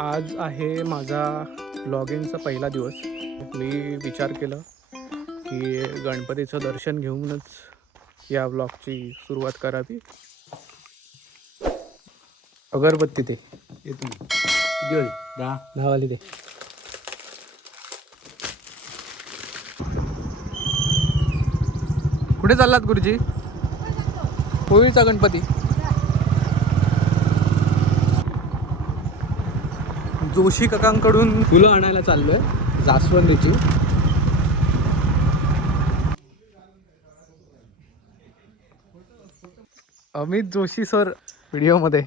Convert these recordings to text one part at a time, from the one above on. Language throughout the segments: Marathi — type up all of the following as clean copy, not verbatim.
आज आहे माझा लॉगिनचा पहिला दिवस. मी विचार केला की गणपतीचं दर्शन घेऊनच या व्लॉगची सुरुवात करावी. अगरबत्ती ते येतो किती 10 वाली ते. कुठे चाललात गुरुजी? होळीचा गणपती. जोशी काकांकडून फुलं आणायला चाललोय, जास्वंदीची. अमित जोशी सर व्हिडिओमध्ये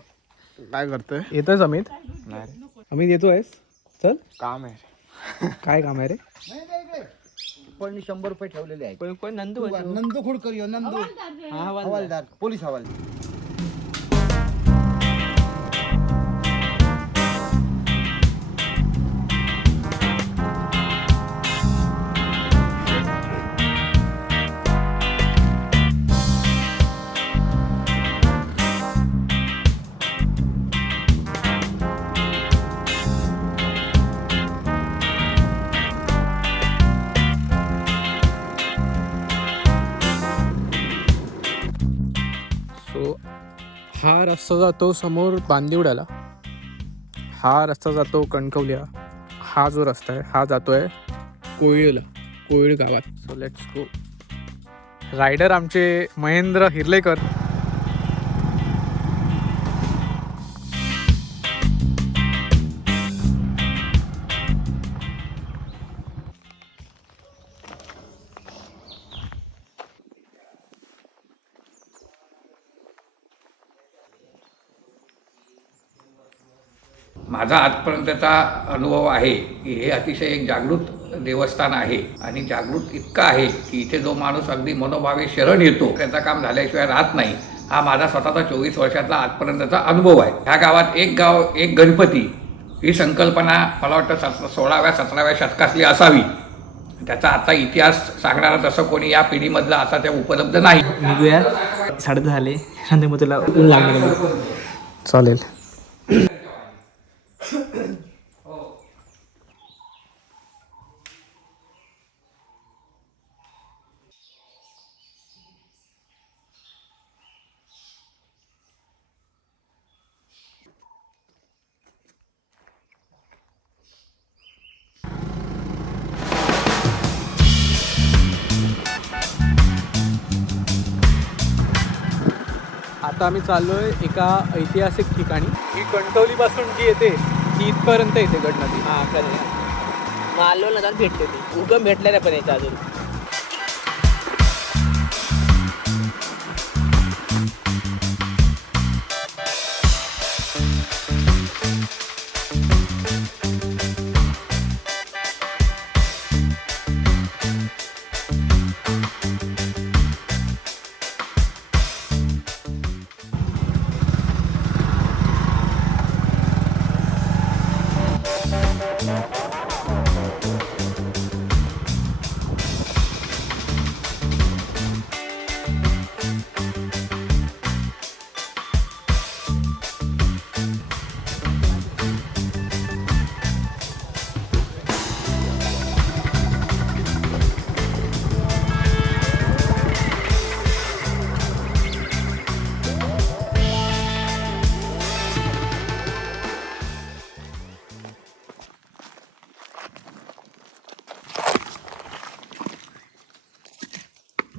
काय करतोय? येतोयस अमित? नाही अमित येतोयस? चल. काम आहे. काय काम आहे रे? पण 100 रुपये ठेवलेले आहेत. कोण नंदू नंदू खोडकर यो नंदू हवालदार पोलीस हवालदार. सो हा रस्ता जातो समोर बांदिवड्याला, हा रस्ता जातो कणकवल्या, हा जो रस्ता आहे हा जातोय कोळीला, कोळी गावात. So let's go. रायडर आमचे महेंद्र हिरलेकर. माझा आजपर्यंतचा अनुभव आहे की हे अतिशय एक जागृत देवस्थान आहे आणि जागृत इतका आहे की इथे जो माणूस अगदी मनोभावे शरण येतो त्याचं काम झाल्याशिवाय राहत नाही. हा माझा स्वतःचा 24 वर्षातला आजपर्यंतचा अनुभव आहे. ह्या गावात एक गाव एक गणपती ही संकल्पना मला वाटतं 16व्या-17व्या शतकातली असावी. त्याचा आता इतिहास सांगणारा तसं कोणी या पिढीमधला आता त्या उपलब्ध नाही. निघूया, 10:30 झाले. नंतर मग तुला ऊन लागणार. चालेल. आता आम्ही चाललोय एका ऐतिहासिक ठिकाणी. ही कणकवलीपासून जी येते ती इथपर्यंत येते गणपती. हां कळलं. मग आलो ना जाऊन भेटतो ती उगम भेटल्या नाही पण याच्या अजून.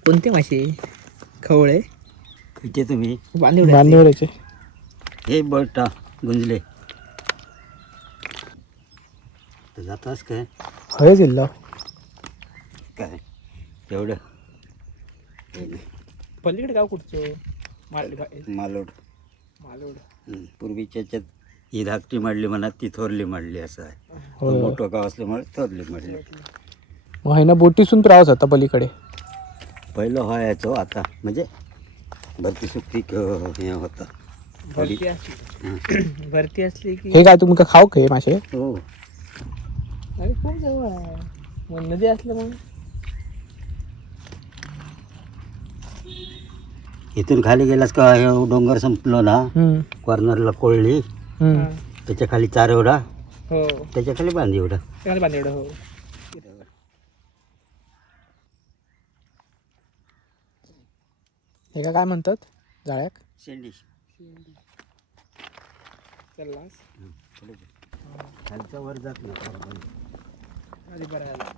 कोणते मासे? खवळे इथे तुम्ही बांदिवड्याचे. हे बटा गुंजले तर जातास काय हळे जिल्हा. काय एवढं पलीकडे गाव कुठचं? मालोड. मालोड. पूर्वीच्या याच्यात ही धाकटी मांडली म्हणा, ती थोरली मांडली असं आहे. होय. मोठं गाव असल्यामुळे थोरली मांडली. मग आहे ना बोटीसून प्रवास होता पलीकडे. पहिलं व्हायचो, आता म्हणजे भरती सुट्टी हे होता. भरती असली की हे काय तुम्ही का खाऊ का मासे? हो अरे खूप जवळ आहे. मग नदी असल्यामुळे इथून खाली गेलास का हे डोंगर संपलो ना, कॉर्नरला कोळली, त्याच्या खाली चारोडा, हो त्याच्या खाली बांधी एवढा त्याला बांधेड हो. हे का काय म्हणतात जाळ्याक? शेंडी चल्लास खालच्या वर जात नाही. आधी बरं झालं.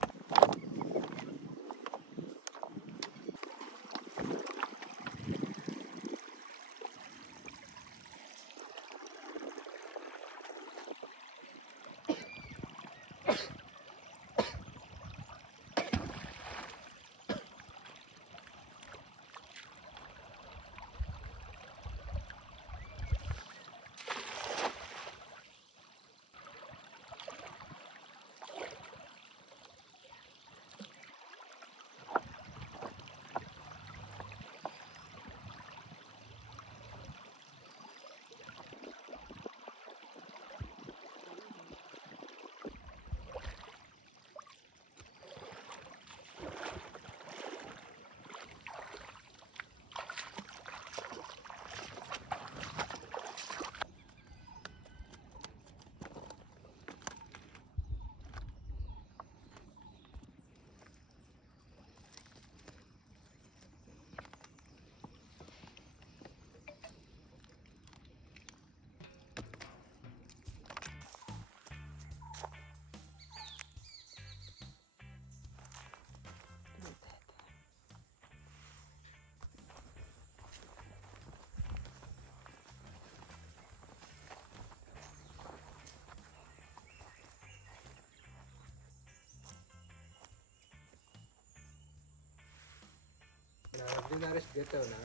देतो ना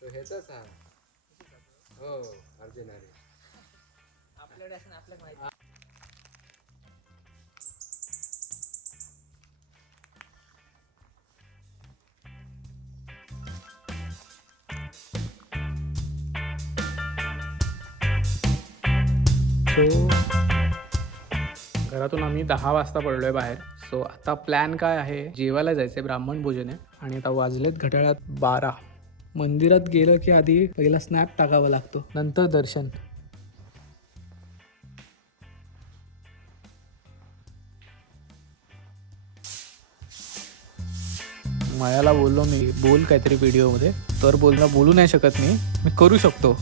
तो ह्याचाच हा हो अर्जुनारी आपल्याकडे असं आपल्याला माहिती. सो घरातून आम्ही 10 वाजता पडलोय बाहेर. सो आता प्लॅन काय आहे, जेवायला जायचंय, ब्राह्मण भोजन आहे. आणि आता वाजलेत घड्याळात 12. मंदिरात गेलं की आधी पहिला स्नॅप टाकावा लागतो, नंतर दर्शन. मायाला बोललो मी बोल काहीतरी व्हिडिओमध्ये, तर बोलू नाही शकत मी करू शकतो.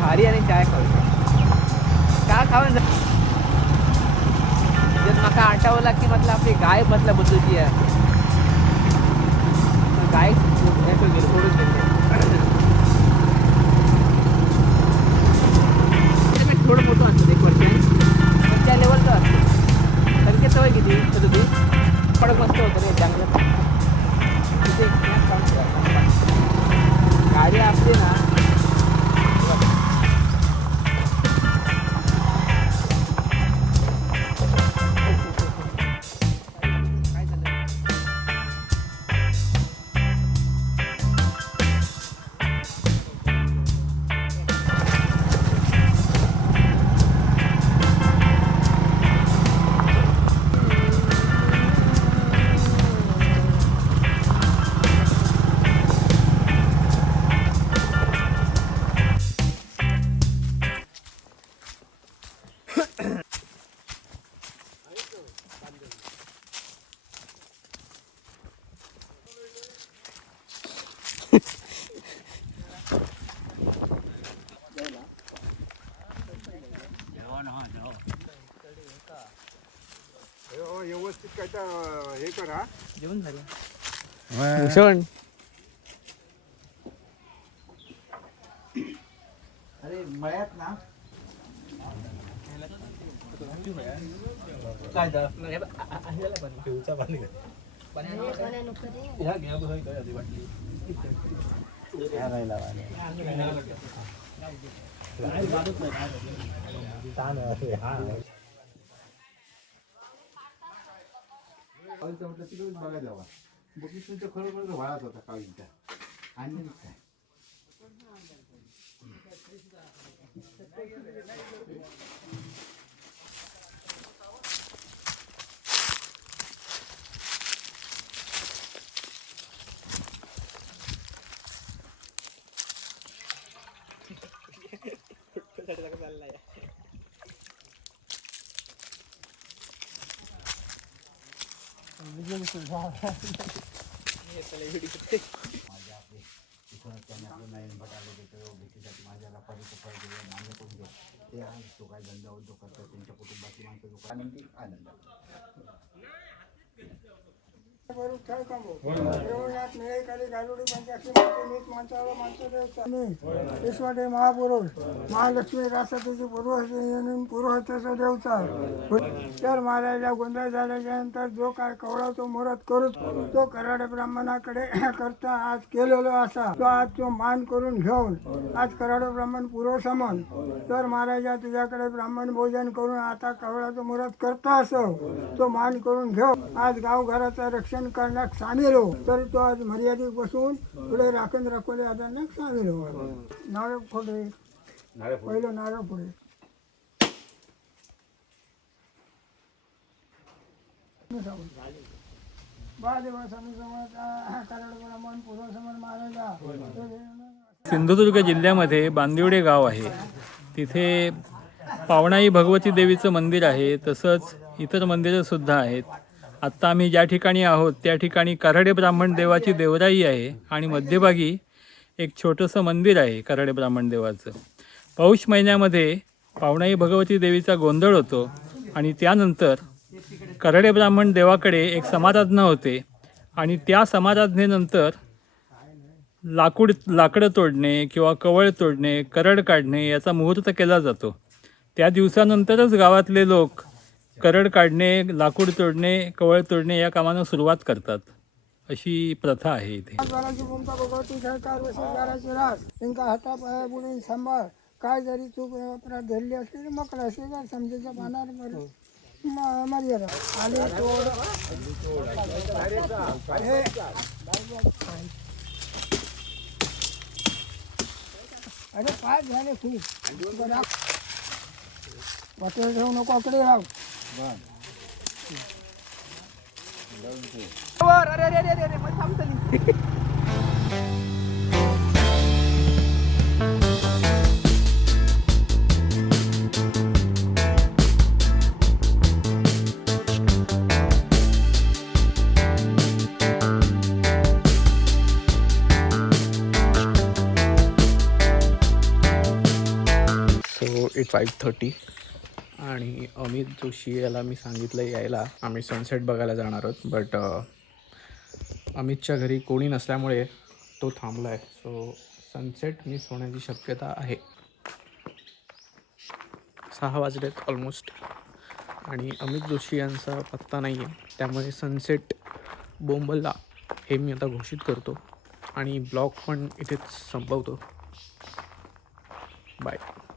खारी आणि चाय खावं का खावं जर म्हाका आठवला की मतलब आपली गाय मतलब बदलची आहे. गाय सोडून गेले थोडं मोठं असतं 1 वर्ष पण त्या लेवलचं असतं. संकेत सवय किती तर तू कडक मस्त होतं रे चांगलं. तिथे गाडी आपली ना व्यवस्थित काय तर हे करा. जेवण झालं भूषण. अरे मळ्यात ना काय म्हटलं तिकडून बघायला जावा. बघी तुमच्या खरोखर वाळत होता काळीचा आणि काय ते आज तो काय धंदा उद्योग करतात त्यांच्या कुटुंबाची माणसं लोकांनी आनंद विश्वाटे महापुरुष महालक्ष्मी राष्ट्रपतीचे पुरोहिताचा देवचा तर महाराजा गोंधळ झाल्याच्या नंतर जो काय कवळा तो मुहूर्त करू तो कराड ब्राह्मणाकडे करता आज केलेलो असा तो आज तो मान करून घेऊन आज कराड ब्राह्मण पूर्वसमन तर महाराजा तुझ्याकडे ब्राह्मण भोजन करून आता कवळाचं मुहूर्त करता असो तो मान करून घेऊन आज गावघराचं रक्षण करण्यात सामील हो तरी तो आज मर्यादित बसून पुढे राखण रखवले आदरण्यात सामील हो. नारळ फोडे पहिलं नारळ फोडे सिंधुदुर्ग जिल्ह्यामध्ये बांदिवडे गाव आहे. तिथे पावणाई भगवती देवीचं मंदिर आहे. तसंच इतर मंदिरं सुद्धा आहेत. आत्ता आम्ही ज्या ठिकाणी आहोत त्या ठिकाणी कराडे ब्राह्मण देवाची देवराई आहे आणि मध्यभागी एक छोटंसं मंदिर आहे कराडे ब्राह्मण देवाचं. पौष महिन्यामध्ये पावणाई भगवती देवीचा गोंधळ होतो आणि त्यानंतर कराडे ब्राह्मण देवाकडे एक समाराधना होते आणि त्या समाराधनेनंतर लाकडं तोडणे किंवा कवळ तोडणे, करड काढणे याचा मुहूर्त केला जातो. त्या दिवसानंतरच गावातले लोक करड काढणे, लाकूड तोडणे, कवळ तोडणे या कामांना सुरुवात करतात. अशी प्रथा आहे इथे. हातापाया बुडून सांभाळ काय जरी चूक धरली असली तर मकला असेल तर समजेच्या पानावर मर्यादा आणि अरे पाय झाले खूप वाटेल घेऊ नको आकडे राव अरे अरे अरे अरे मग थांबतली. इट्स 5:30 आणि अमित जोशी याला मी सांगितलं यायला. आम्ही सनसेट बघायला जाणार आहोत बट अमितच्या घरी कोणी नसल्यामुळे तो थांबला आहे. सो सनसेट मिस होण्याची शक्यता आहे. 6 वाजलेत ऑलमोस्ट आणि अमित जोशी यांचा पत्ता नाही आहे. त्यामुळे सनसेट बोंबलला हे मी आता घोषित करतो आणि ब्लॉग पण इथेच संपवतो. बाय.